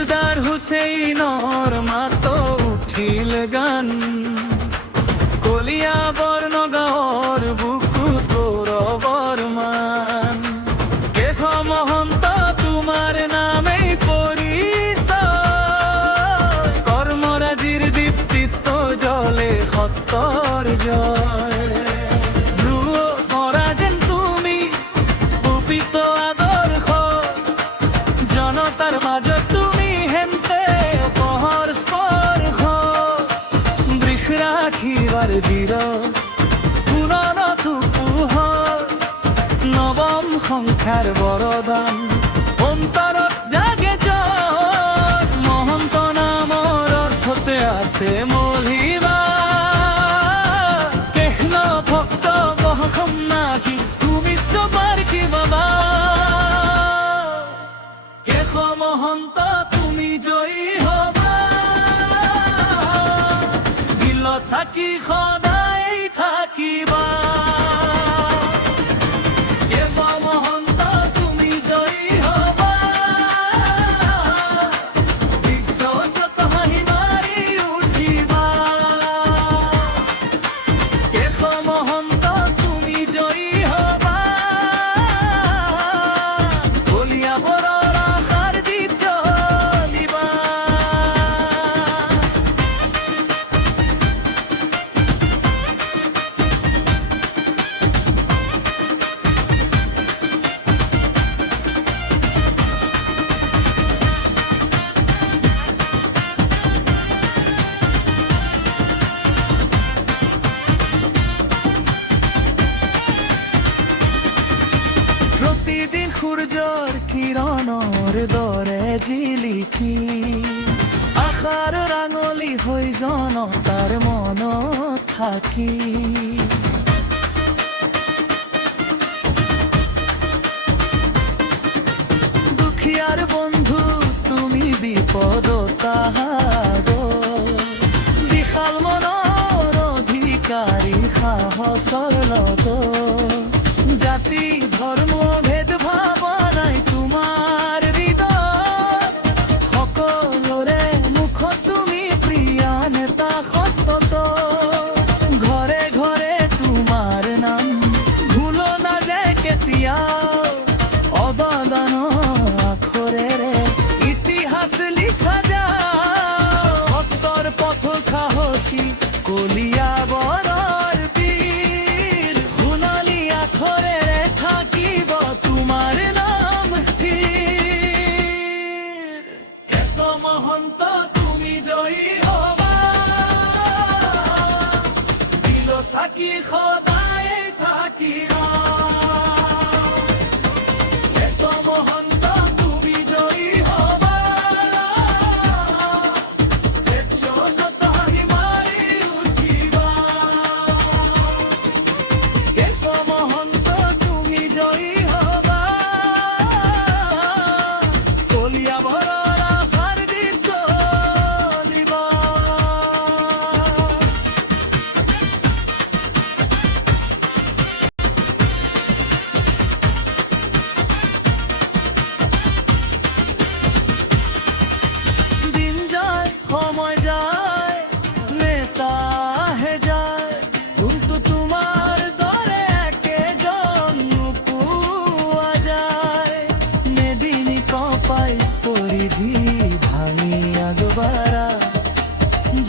দিলদার হুসেইনর মাতো উঠিল গান কলিয়া বর্ণগাঁৱৰ বুকুত গৌৰৱৰ মান কেশ মহন্ত তোমাৰ নামেই পৰিচয় কৰ্মৰাজিৰ দীপ্তিত জ্বলে সত্যৰ জয় ধ্ৰুৱ কৰা যেন তুমি গোপিত আদৰ্শ জনতাৰ মাজত তুমি হেন্তে পহৰ স্পৰ্শ বৃষ ৰাখিবাৰ বীৰ পুনৰতো পোহৰ নৱম সংখ্যাৰ বৰদান অন্তৰত জাগে জ্বৰ মহন্ত নামৰ অৰ্থতে আছে মলিবা কৃষ্ণ ভক্ত বহসম নাকি তুমি চপাৰ কি বাবা কেশ মহন্ত তুমি জয়ী হবা দিলত থাকি সদায় থাকিবা কেশ মহন্ত তুমি জয়ী হবা বিশ্বত হাঁহি মাৰি উঠিবা কেশ মহন্ত তুমি জয়ী হবা কলিয়াবৰৰ আশাৰ দীপ জ্বলিবা প্ৰতিদিন সূৰ্যৰ কিৰণৰ দৰে জিলিকি আশাৰ ৰাঙলী হৈ জনতাৰ মনত থাকি দুখীয়াৰ বন্ধু তুমি বিপদত বিশাল মনৰ অধিকাৰী সাহসৰ লগত জাতি ধৰ্ম ভেদ ভাৱনাই তোমাৰ হৃদয় সকলোৰে মুখত তুমি প্ৰিয় নেতা সতত ঘৰে ঘৰে তোমাৰ নাম ভুল নাযায় কেতিয়াও অৱদানৰ আখৰেৰে ইতিহাস লিখা যায় সত্যৰ পথ সাহসী কলিয়াবৰৰ বীৰ সোণালী আখৰেৰে থাকিব তোমাৰ নাম স্থিৰ কেশ মহন্ত তুমি জয়ী হবা দিলত থাকি সদায় থাকিবা কেশ মহন্ত তুমি জয়ী হবা বিশ্বত হাঁহি মাৰি উঠিবা কেশ মহন্ত তুমি জয়ী হবা কলিয়াবৰৰ আশাৰ দীপ জ্বলিবা দিন যায় সময় যায় নেতা আহে যায় কিন্তু তোমাৰ দৰে একেজন নোপোৱা যায় মেদিনী কপাই পৰিধি ভাঙি আগবাৰা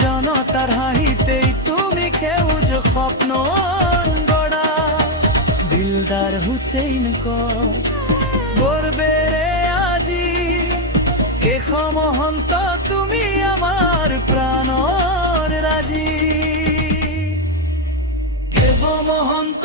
জনতাৰ হাঁহিতেই তুমি সেউজ স্বপ্ন গড়া দিলদাৰ হুছেইন গৰ্বেৰে আজি কেশ মহন্ত তুমি আমাৰ প্ৰাণৰ ৰাজি কেশ মহন্ত